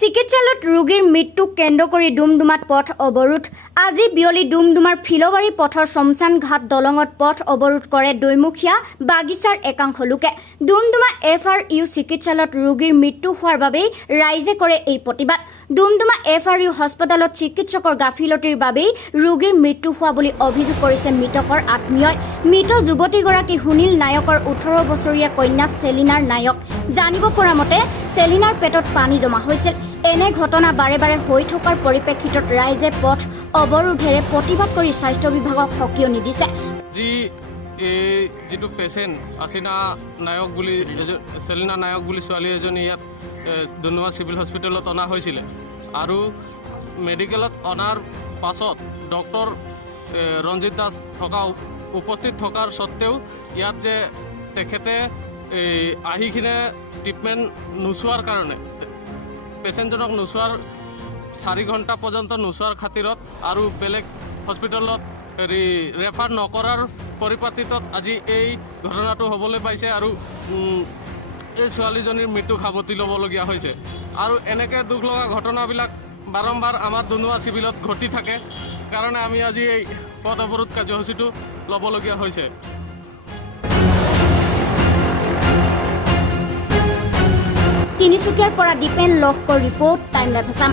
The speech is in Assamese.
চিকিৎসালয়ত ৰোগীৰ মৃত্যুক কেন্দ্ৰ কৰি ডুমডুমাত পথ অৱৰোধ। আজি বিয়লি ডুমডুমাৰ ফিলবাৰী পথৰ শমশান ঘাট দলঙত পথ অৱৰোধ কৰে দৈমুখীয়া বাগিচাৰ একাংশ লোকে। ডুমডুমা FRU চিকিৎসালয়ত ৰোগীৰ মৃত্যু হোৱাৰ বাবেই ৰাইজে কৰে এই প্ৰতিবাদ। ডুমডুমা FRU হস্পিটেলত চিকিৎসকৰ গাফিলতিৰ বাবেই ৰোগীৰ মৃত্যু হোৱা বুলি অভিযোগ কৰিছে মৃতকৰ আত্মীয়ই। মৃত যুৱতীগৰাকী সুনীল নায়কৰ 18 বছৰীয়া কন্যা চেলিনাৰ নায়ক। জানিব পৰা মতে চেলিনাৰ পেটত পানী জমা হৈছিল। এনে ঘটনা বাৰে বাৰে হৈ থকাৰ পৰিপ্ৰেক্ষিতত ৰাইজে পথ অৱৰোধেৰে প্ৰতিবাদ কৰি স্বাস্থ্য বিভাগক সকিয়নি দিছে। যিটো পেচেণ্ট আছিনা নায়ক বুলি চেলিনা নায়ক বুলি ছোৱালী এজনী ইয়াত ডুমডুমা চিভিল হস্পিটেলত অনা হৈছিলে আৰু মেডিকেলত অনাৰ পাছত ডক্টৰ ৰঞ্জিত দাস উপস্থিত থকাৰ সত্ত্বেও ইয়াত যে তেখেতে আহি কিনে ট্ৰিটমেণ্ট নোচোৱাৰ কাৰণে পেচেণ্টজনক নোচোৱাৰ 4 ঘণ্টা পৰ্যন্ত নোচোৱাৰ খাতিৰত আৰু বেলেগ হস্পিটেলত ৰেফাৰ নকৰাৰ পৰিপাটিত আজি এই ঘটনাটো হ'বলৈ পাইছে আৰু এই ছোৱালীজনীৰ মৃত্যু সাৱটি ল'বলগীয়া হৈছে। আৰু এনেকৈ দুখ লগা ঘটনাবিলাক বাৰম্বাৰ আমাৰ ডুমডুমা চিভিলত ঘটি থাকে কাৰণে আমি আজি এই পথ অৱৰোধ কাৰ্যসূচীটো ল'বলগীয়া হৈছে। তিনিচুকীয়াৰ পৰা Dipen Lahkar report, time live Assam.